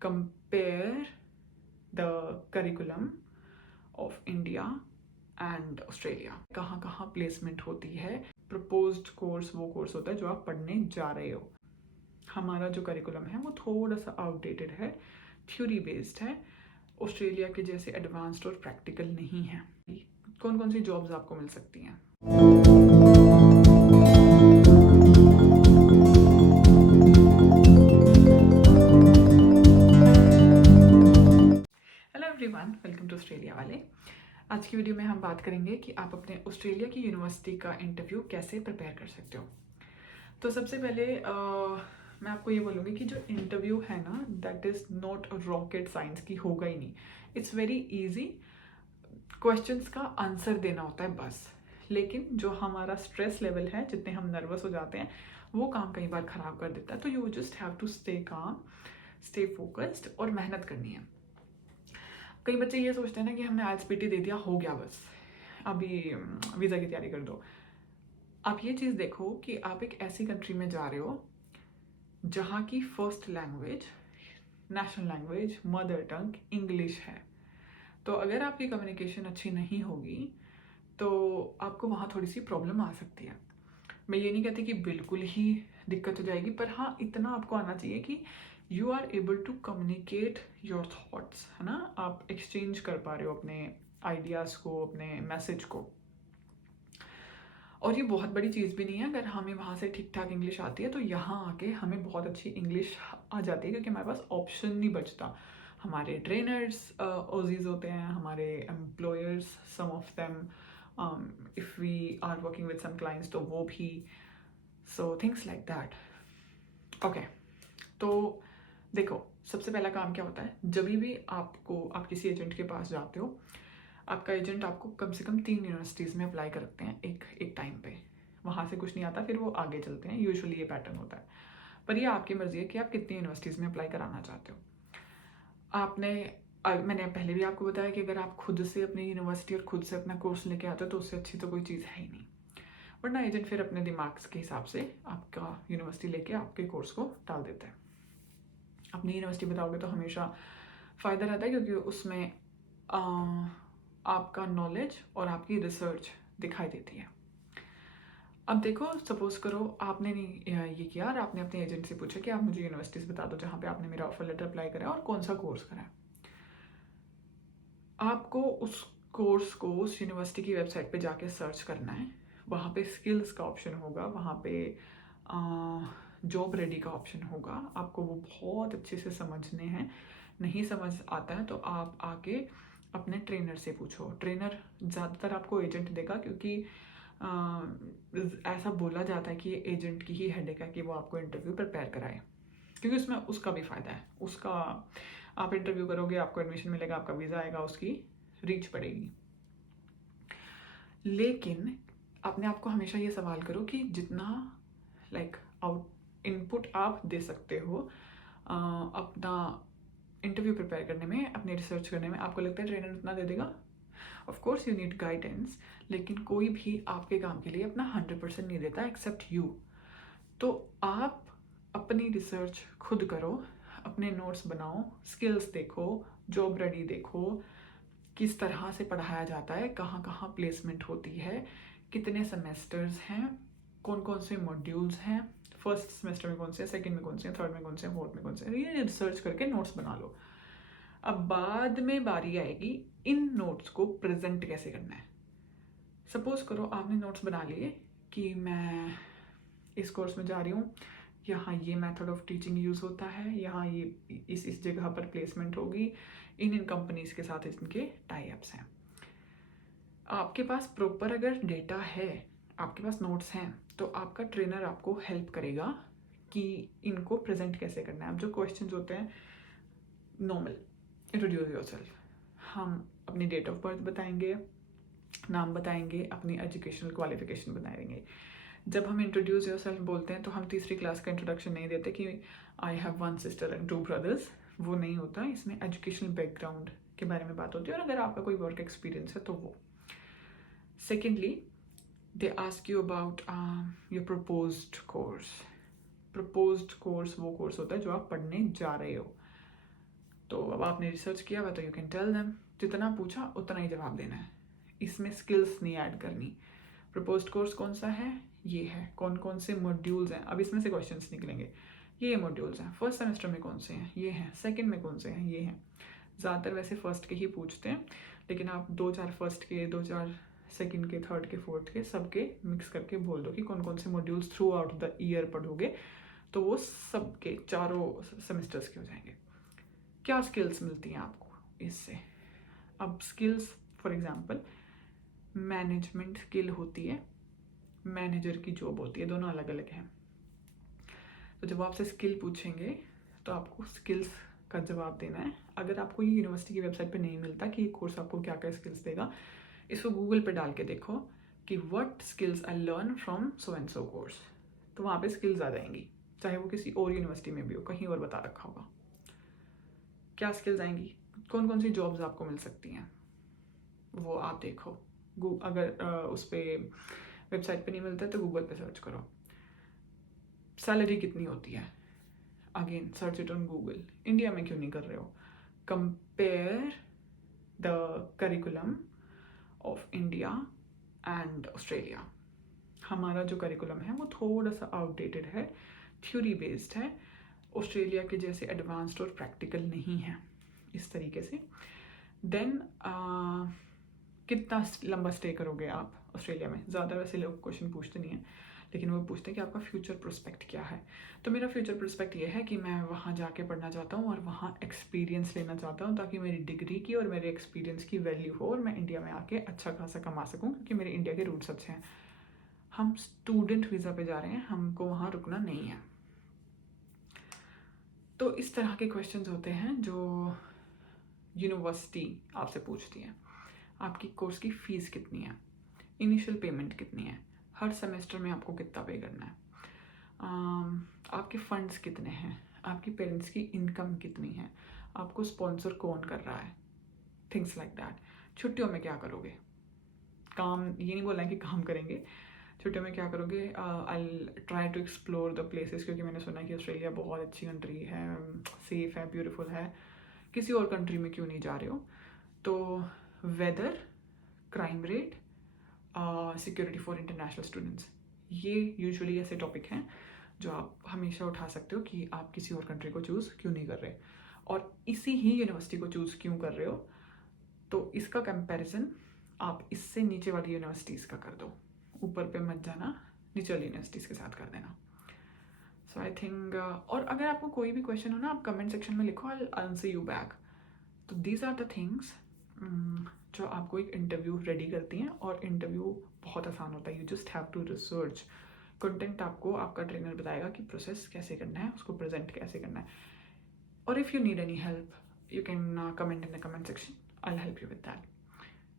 compare the curriculum of India and Australia. कहाँ कहाँ placement होती है. प्रपोज्ड कोर्स वो कोर्स होता है जो आप पढ़ने जा रहे हो. हमारा जो करिकुलम है वो थोड़ा सा आउटडेटेड है, थ्योरी बेस्ड है. ऑस्ट्रेलिया के जैसे एडवांस्ड और प्रैक्टिकल नहीं है. कौन कौन सी जॉब्स आपको मिल सकती हैं. Hello everyone, welcome to Australia वाले. आज की वीडियो में हम बात करेंगे कि आप अपने ऑस्ट्रेलिया की यूनिवर्सिटी का इंटरव्यू कैसे प्रिपेयर कर सकते हो. तो सबसे पहले मैं आपको ये बोलूँगी कि जो इंटरव्यू है ना, that is not rocket science की होगा ही नहीं. It's very easy. क्वेश्चंस का आंसर देना होता है बस. लेकिन जो हमारा स्ट्रेस लेवल है, जितने हम नर्वस हो जाते हैं, वो काम कई बार ख़राब कर देता है. तो you just have to stay calm, stay focused और मेहनत करनी है. कई बच्चे ये सोचते हैं ना कि हमने IELTS दे दिया, हो गया बस, अभी वीज़ा की तैयारी कर दो. आप ये चीज़ देखो कि आप एक ऐसी कंट्री में जा रहे हो जहाँ की first language, national language, mother tongue English है. तो अगर आपकी कम्युनिकेशन अच्छी नहीं होगी तो आपको वहाँ थोड़ी सी प्रॉब्लम आ सकती है. मैं ये नहीं कहती कि बिल्कुल ही दिक्कत हो जाएगी, पर हाँ, इतना आपको आना चाहिए कि you are able to communicate your thoughts, है ना. आप एक्सचेंज कर पा रहे हो अपने आइडियाज़ को, अपने मैसेज को. और ये बहुत बड़ी चीज़ भी नहीं है. अगर हमें वहाँ से ठीक ठाक इंग्लिश आती है तो यहाँ आके हमें बहुत अच्छी इंग्लिश आ जाती है, क्योंकि हमारे पास ऑप्शन नहीं बचता. हमारे ट्रेनर्स ओजीज होते हैं, हमारे employers, some of them, if we are working with some clients तो वो भी. So things like that. Okay, तो देखो, सबसे पहला काम क्या होता है. जब भी आप किसी एजेंट के पास जाते हो, आपका एजेंट आपको कम से कम 3 यूनिवर्सिटीज़ में अप्लाई करते हैं एक टाइम पे. वहाँ से कुछ नहीं आता, फिर वो आगे चलते हैं. यूजुअली ये पैटर्न होता है. पर ये आपकी मर्जी है कि आप कितनी यूनिवर्सिटीज़ में अप्लाई कराना चाहते हो. मैंने पहले भी आपको बताया कि अगर आप खुद से अपनी यूनिवर्सिटी और खुद से अपना कोर्स लेके आते हो तो उससे अच्छी तो कोई चीज़ है ही नहीं. वरना एजेंट फिर अपने दिमाग के हिसाब से आपका यूनिवर्सिटी लेके आपके कोर्स को डाल देता है. अपनी यूनिवर्सिटी बताओगे तो हमेशा फ़ायदा रहता है, क्योंकि उसमें आपका नॉलेज और आपकी रिसर्च दिखाई देती है. अब देखो, सपोज करो आपने नहीं ये किया और आपने अपने एजेंट से पूछा कि आप मुझे यूनिवर्सिटीज़ बता दो जहाँ पे आपने मेरा ऑफर लेटर अप्लाई करा है और कौन सा कोर्स करा है. आपको उस कोर्स को उस यूनिवर्सिटी की वेबसाइट पे जाके सर्च करना है. वहाँ पे स्किल्स का ऑप्शन होगा, वहाँ पे जॉब रेडी का ऑप्शन होगा. आपको वो बहुत अच्छे से समझने हैं. नहीं समझ आता है तो आप आके अपने ट्रेनर से पूछो. ट्रेनर ज़्यादातर आपको एजेंट देगा, क्योंकि ऐसा बोला जाता है कि ये एजेंट की ही हेडेक है कि वो आपको इंटरव्यू प्रिपेयर कराए, क्योंकि उसमें उसका भी फ़ायदा है. उसका आप इंटरव्यू करोगे, आपको एडमिशन मिलेगा, आपका वीज़ा आएगा, उसकी रीच पड़ेगी. लेकिन अपने आप को हमेशा ये सवाल करो कि जितना आउट इनपुट आप दे सकते हो अपना इंटरव्यू प्रिपेयर करने में, अपने रिसर्च करने में, आपको लगता है ट्रेनर उतना दे देगा. Of course you need guidance, लेकिन कोई भी आपके काम के लिए अपना 100% नहीं देता एक्सेप्ट यू. तो आप अपनी रिसर्च खुद करो, अपने नोट्स बनाओ, स्किल्स देखो, जॉब रेडी देखो, किस तरह से पढ़ाया जाता है, कहाँ कहाँ प्लेसमेंट होती है, कितने सेमेस्टर्स हैं, कौन कौन से मॉड्यूल्स हैं, फर्स्ट सेमेस्टर में कौन से, सेकंड में कौन से, थर्ड में कौन से, फोर्थ में कौन से. ये रिसर्च करके नोट्स बना लो. अब बाद में बारी आएगी इन नोट्स को प्रेजेंट कैसे करना है. सपोज करो आपने नोट्स बना लिए कि मैं इस कोर्स में जा रही हूँ, यहाँ ये मेथड ऑफ टीचिंग यूज़ होता है, यहाँ ये इस जगह पर प्लेसमेंट होगी, इन कंपनीज के साथ इनके टाई अप्स हैं. आपके पास प्रॉपर अगर डेटा है, आपके पास नोट्स हैं, तो आपका ट्रेनर आपको हेल्प करेगा कि इनको प्रेजेंट कैसे करना है. अब जो क्वेश्चंस होते हैं नॉर्मल, इंट्रोड्यूस योरसेल्फ, हम अपनी डेट ऑफ बर्थ बताएंगे, नाम बताएंगे, अपनी एजुकेशनल क्वालिफिकेशन बताएंगे. जब हम इंट्रोड्यूस योरसेल्फ बोलते हैं तो हम तीसरी क्लास का इंट्रोडक्शन नहीं देते कि I have 1 sister and 2 brothers. वो नहीं होता. इसमें एजुकेशनल बैकग्राउंड के बारे में बात होती है, और अगर आपका कोई वर्क एक्सपीरियंस है तो वो. Secondly, they ask you about your proposed course. Proposed course वो कोर्स होता है जो आप पढ़ने जा रहे हो. अब आपने रिसर्च किया हुआ तो यू कैन टेल देम, जितना पूछा उतना ही जवाब देना है, इसमें स्किल्स नहीं ऐड करनी। प्रपोज्ड कोर्स कौन सा है, ये है, कौन कौन से मॉड्यूल्स हैं, अब इसमें से क्वेश्चंस निकलेंगे, ये मॉड्यूल्स हैं, फर्स्ट सेमेस्टर में कौन से हैं, ये हैं, सेकंड में कौन से हैं, ये हैं। ज़्यादातर वैसे फर्स्ट के ही पूछते हैं, लेकिन आप 2-4 फर्स्ट के, 2-4 सेकंड के, थर्ड के, फोर्थ के, सबके मिक्स करके बोल दो कि कौन कौन से modules through out the year पढ़ोगे, तो वो सबके चारों सेमेस्टर्स के हो जाएंगे। क्या स्किल्स मिलती हैं आपको इससे? अब skills for example management skill होती है, मैनेजर की जॉब होती है, दोनों अलग अलग हैं। तो जब आपसे स्किल पूछेंगे तो आपको स्किल्स का जवाब देना है। अगर आपको ये यूनिवर्सिटी की वेबसाइट पे नहीं मिलता कि ये कोर्स आपको क्या क्या स्किल्स देगा, इसको गूगल पे डाल के देखो कि what skills I learn from so and so course, तो वहाँ पे स्किल्स आ जाएंगी, चाहे वो किसी और यूनिवर्सिटी में भी हो, कहीं और बता रखा होगा। क्या स्किल्स आएंगी, कौन कौन सी जॉब्स आपको मिल सकती हैं, वो आप देखो। अगर उस पर वेबसाइट पे नहीं मिलता है तो गूगल पे सर्च करो। सैलरी कितनी होती है, again search it on Google. India में क्यों नहीं कर रहे हो? Compare the curriculum of India and Australia. हमारा जो करिकुलम है वो थोड़ा सा आउटडेटेड है, थ्योरी बेस्ड है, ऑस्ट्रेलिया के जैसे एडवांस्ड और प्रैक्टिकल नहीं है इस तरीके से। देन कितना लंबा स्टे करोगे आप ऑस्ट्रेलिया में? ज़्यादा वैसे लोग क्वेश्चन पूछते नहीं हैं, लेकिन वो पूछते हैं कि आपका फ्यूचर प्रोस्पेक्ट क्या है। तो मेरा फ्यूचर प्रोस्पेक्ट ये है कि मैं वहाँ जाके पढ़ना चाहता हूँ और वहाँ एक्सपीरियंस लेना चाहता हूँ, ताकि मेरी डिग्री की और मेरे एक्सपीरियंस की वैल्यू हो और मैं इंडिया में आके अच्छा खासा कमा सकूँ, क्योंकि मेरे इंडिया के रूट्स अच्छे हैं। हम स्टूडेंट वीज़ा पे जा रहे हैं, हमको वहाँ रुकना नहीं है। तो इस तरह के क्वेश्चंस होते हैं जो यूनिवर्सिटी आपसे पूछती है। आपकी कोर्स की फ़ीस कितनी है, इनिशियल पेमेंट कितनी है, हर सेमेस्टर में आपको कितना पे करना है, आपके फंड्स कितने हैं, आपकी पेरेंट्स की इनकम कितनी है, आपको स्पॉन्सर कौन कर रहा है, थिंग्स लाइक दैट। छुट्टियों में क्या करोगे, काम ये नहीं बोलना है कि काम करेंगे, छुट्टियों में क्या करोगे? I try to explore the places, क्योंकि मैंने सुना है कि ऑस्ट्रेलिया बहुत अच्छी कंट्री है, सेफ़ है, ब्यूटीफुल है, किसी और कंट्री में क्यों नहीं जा रहे हो? तो weather, crime rate, security for international students, ये यूजुअली ऐसे टॉपिक हैं जो आप हमेशा उठा सकते हो कि आप किसी और कंट्री को चूज़ क्यों नहीं कर रहे, और इसी ही यूनिवर्सिटी को चूज़ क्यों कर रहे हो। तो इसका कंपैरिजन आप इससे नीचे वाली यूनिवर्सिटीज़ का कर दो, ऊपर पे मत जाना, नीचे वाली यूनिवर्सिटीज़ के साथ कर देना। सो आई थिंक और अगर आपको कोई भी क्वेश्चन हो ना, आप कमेंट सेक्शन में लिखो, आई आंसर यू बैक। तो दीज आर द थिंग्स जो आपको एक इंटरव्यू रेडी करती हैं, और इंटरव्यू बहुत आसान होता है, you just have to research content. आपको आपका ट्रेनर बताएगा कि प्रोसेस कैसे करना है, उसको प्रेजेंट कैसे करना है। और if you need any help, you can comment in the comment section. I'll help you with that.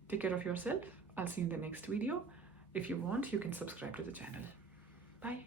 Take care of yourself. I'll see you in the next video. If you want, you can subscribe to the channel. Bye.